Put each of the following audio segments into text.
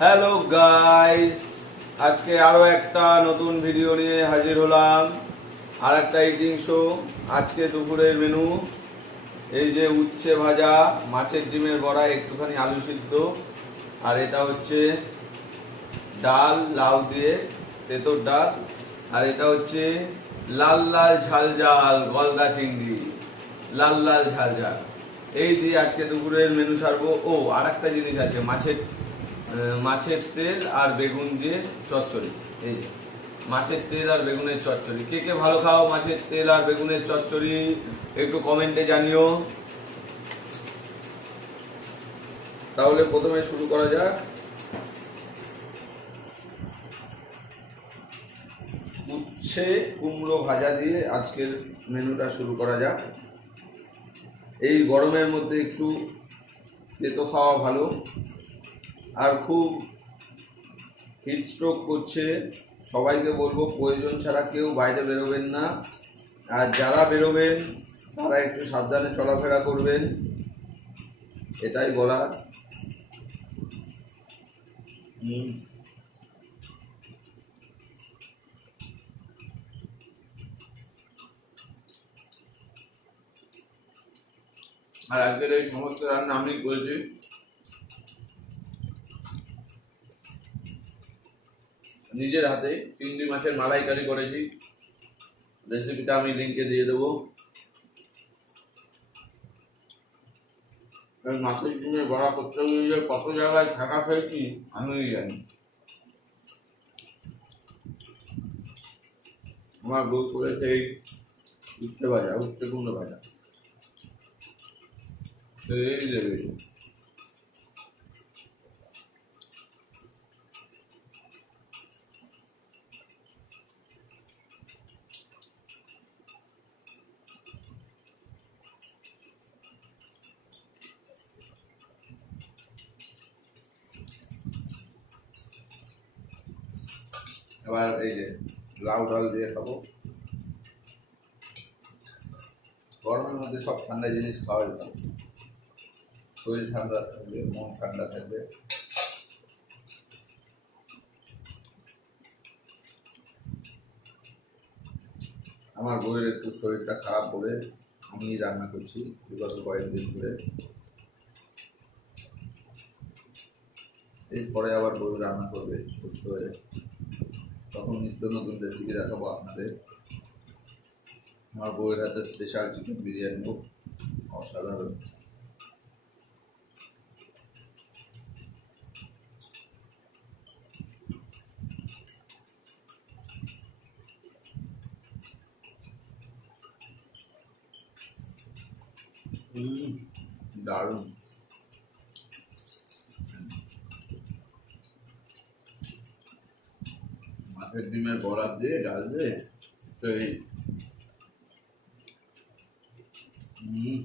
Hello guys আজকে আরও একটা নতুন ভিডিও নিয়ে হাজির হলাম। আর একটা ইটিং শো আজকে দুপুরের মেনু এই যে উচ্ছে ভাজা, মাছের ডিমের বড়া, একটুখানি আলু সিদ্ধ। আর এটা হচ্ছে ডাল, লাউ দিয়ে তেঁতোর ডাল। আর এটা হচ্ছে লাল লাল ঝাল ঝাল গলদা চিংড়ি। লাল লাল ঝাল ঝাল। এই দিয়ে আজকে দুপুরের মেনু সারবো। ও আর একটা জিনিস আছে, মাছের মাছের তেল আর বেগুন দিয়ে চচ্চড়ি। এই যে, মাছের তেল আর বেগুনের চচ্চড়ি। কে কে ভালো খাও মাছের তেল আর বেগুনের চচ্চড়ি, একটু কমেন্টে জানিও। তাহলে প্রথমে শুরু করা যাক। উচ্ছে, কুমড়ো ভাজা দিয়ে আজকের মেনুটা শুরু করা যাক। এই গরমের মধ্যে একটু তেতো খাওয়া ভালো। আর খুব হিট স্ট্রোক করছে। সবাইকে বলব, প্রয়োজন ছাড়া কেউ বাইরে বেরোবেন না। আর যারা বেরোবেন, তারা একটু সাবধানে চলাফেরা করবেন। এটাই হুম। আর আজকের এই সমস্ত রান্না আমি করেছি। নিজের হাতে চিংড়ি মাছের মালাইকারি করেছি। রেসিপিটা আমি লিঙ্কে দিয়ে দেবো। মাছের ডিমের বড়া করতে গিয়ে কত জায়গায় থাকা খেয়েছি আমিই জানি। আমার বউ করেছে এই উচ্ছে ভাজা উচ্ছে কুমড়ো ভাজা। এই লেগেছে এবার এই যে লাউ ডাল দিয়ে খাব। গরমের মধ্যে সব ঠান্ডা জিনিস খাওয়া যেত শরীর ঠান্ডা থাকবে, মন ঠান্ডা থাকবে। আমার বউয়ের একটু শরীরটা খারাপ বলে আমি রান্না করছি বিগত কয়েকদিন ধরে। এরপরে আবার বউ রান্না করবে সুস্থ হয়ে। তখন নিত্য নতুন রেসিপি দেখাবো আপনাদের। আমার বউয়ের হাতে স্পেশাল চিকেন বিরিয়ানি হোক, অসাধারণ। দারুণ। মাছের ডিমের বরাত দিয়ে ডাল দিয়ে তো এই হুম।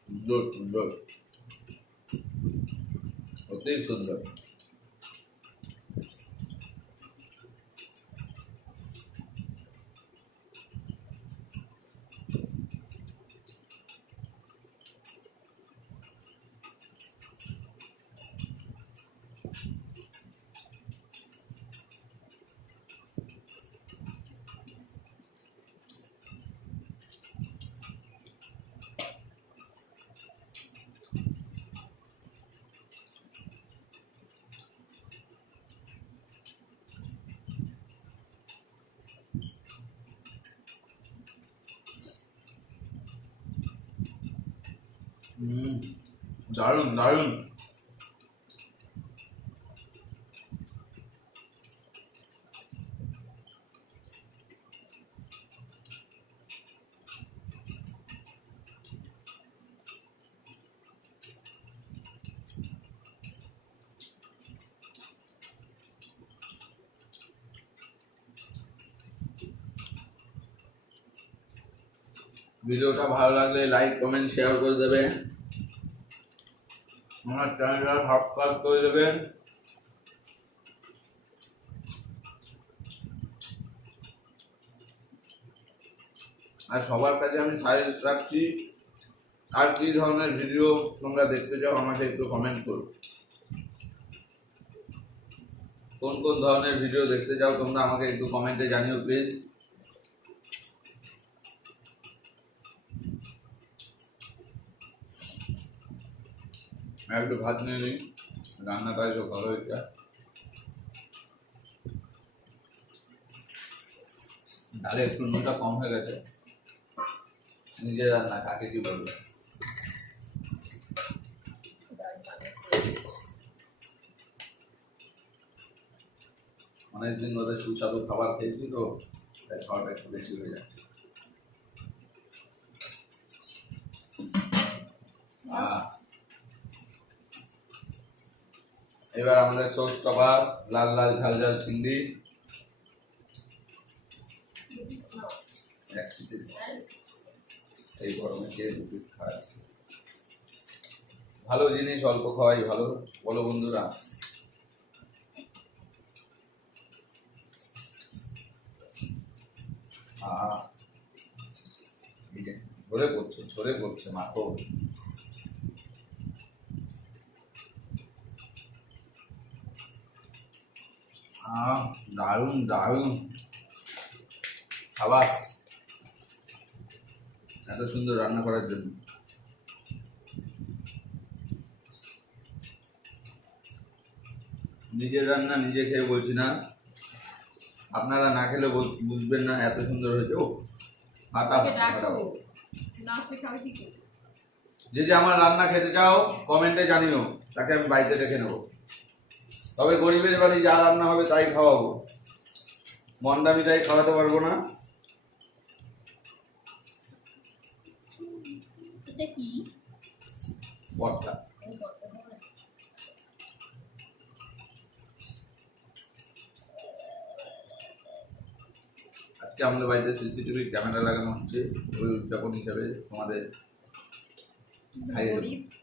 সুন্দর সুন্দর অতি সুন্দর দারুণ দারুণ ভিডিওটা ভালো লাগলে লাইক কমেন্ট শেয়ার করে দেবেন আমার চ্যানেলটা সাবস্ক্রাইব করে দেবেন। আর সবার কাছে আমি সাজেস্ট রাখছি, আর কি ধরনের ভিডিও তোমরা দেখতে চাও আমাকে একটু কমেন্ট করো। কোন কোন ধরনের ভিডিও দেখতে চাও তোমরা আমাকে একটু কমেন্টে জানিও প্লিজ একটু ভাত নিয়ে নিই রান্নাটা একটু ভালো হয়েছে ডালে একটু নুনটা কম হয়ে গেছে নিজের রান্না কাকে কি বলবে অনেকদিন ধরে সুস্বাদু খাবার খেয়েছি তো তাই খাওয়াটা একটু বেশি হয়ে যাচ্ছে এবার আমাদের সস কাবাব লাল লাল ঝাল ঝাল চিংড়ি। এই গরমে কে দু খায়। ভালো জিনিস, অল্প খাওয়াই ভালো। বলো বন্ধুরা। ঝরে পড়ছে ঝরে পড়ছে মাখো দারুণ দারুণ। সাবাস। এত সুন্দর রান্না করার জন্য। নিজের রান্না নিজে খেয়ে বলছি না। আপনারা না খেলে বুঝবেন না এত সুন্দর হয়েছে। ও করে? যে যে আমার রান্না খেতে চাও কমেন্টে জানিও। তাকে আমি বাড়িতে রেখে নেব। তবে গরিবের বাড়ি যা রান্না হবে তাই খাওয়াবো মন্ডা মিঠাই খাওয়াতে পারব না বটটা। আজকে আমাদের বাড়িতে সিসিটিভি ক্যামেরা লাগানো হচ্ছে ওই উদযাপন হিসাবে তোমাদের খাইয়ে দেবো।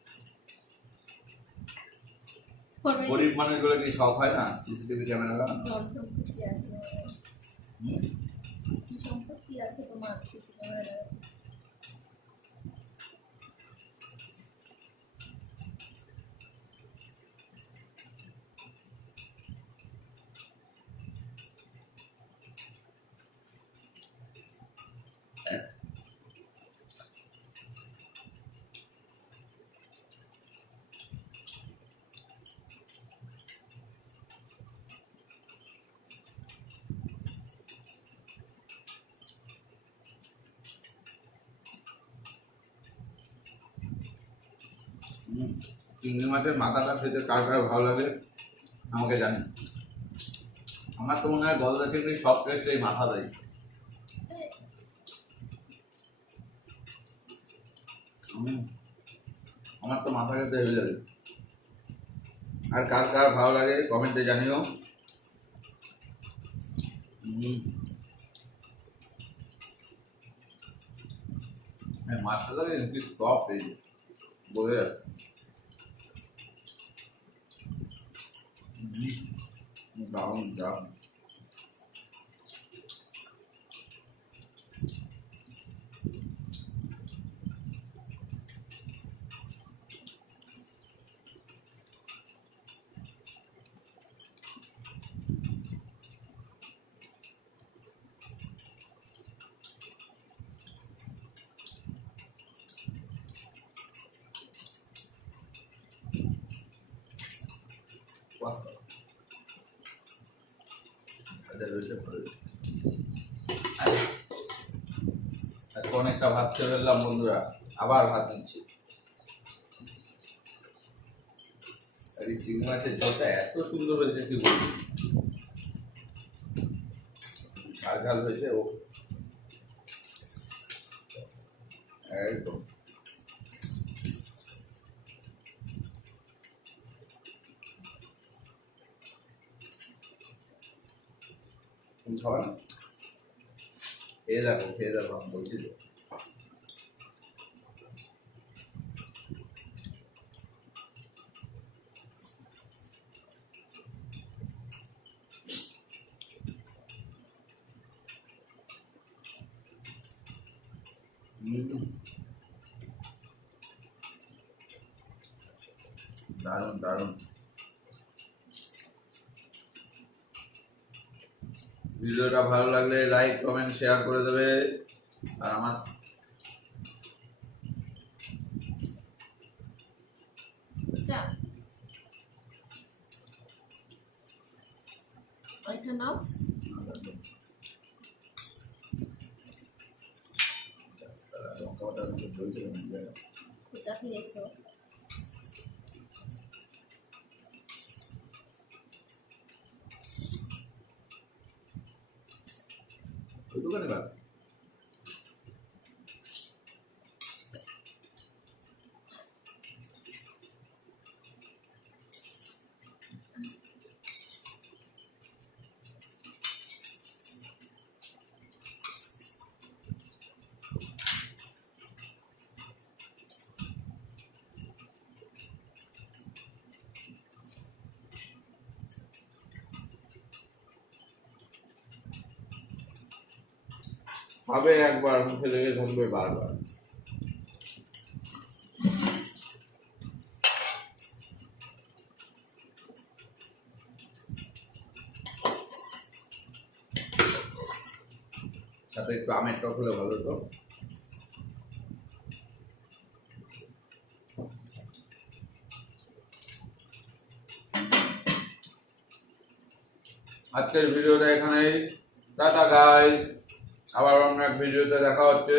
গরিব মানুষগুলো কি শখ হয় না? সিসিটিভি ক্যামেরা লাগানো? কি সম্পত্তি আছে তোমার সিসি ক্যামেরা লাগাচ্ছি চিংড়ি মাছের মাথাটা খেতে কার কার ভালো লাগে, আমাকে জানি আমার তো মনে হয় গলদা চিংড়ি সব টেস্ট এই মাথা দেয় আমার তো মাথা খেতে হেভি লাগে। আর কার কার ভালো লাগে কমেন্টে জানিও। হ্যাঁ মাছটা লাগে সফট এই বোঝা যাচ্ছে। হুম। দারুণ দারুণ বাহ। এটা রয়েছে। আজকে অনেকটা ভাত খেয়ে ফেললাম বন্ধুরা, আবার ভাত নিচ্ছি আর এই চিংড়ি মাছের জলটা এত সুন্দর হয়েছে কি বলব? ঝাল ঝাল হয়েছে ও। একদম। 공사와 에다가 에다가 한번 보여줘. দারুণ দারুণ ভিডিওটা ভালো লাগলে লাইক কমেন্ট শেয়ার করে দেবে আর আমার চা ওইটা নাও খোঁচা খেয়েছো দোকানে খাবে একবার মুখে লেগে থাকবে বারবার। সাথে একটু আমের টক হলে ভালো তো। আজকের ভিডিওটা এখানেই। টাটা গাইস আবার অন্য এক ভিডিওতে দেখা হচ্ছে।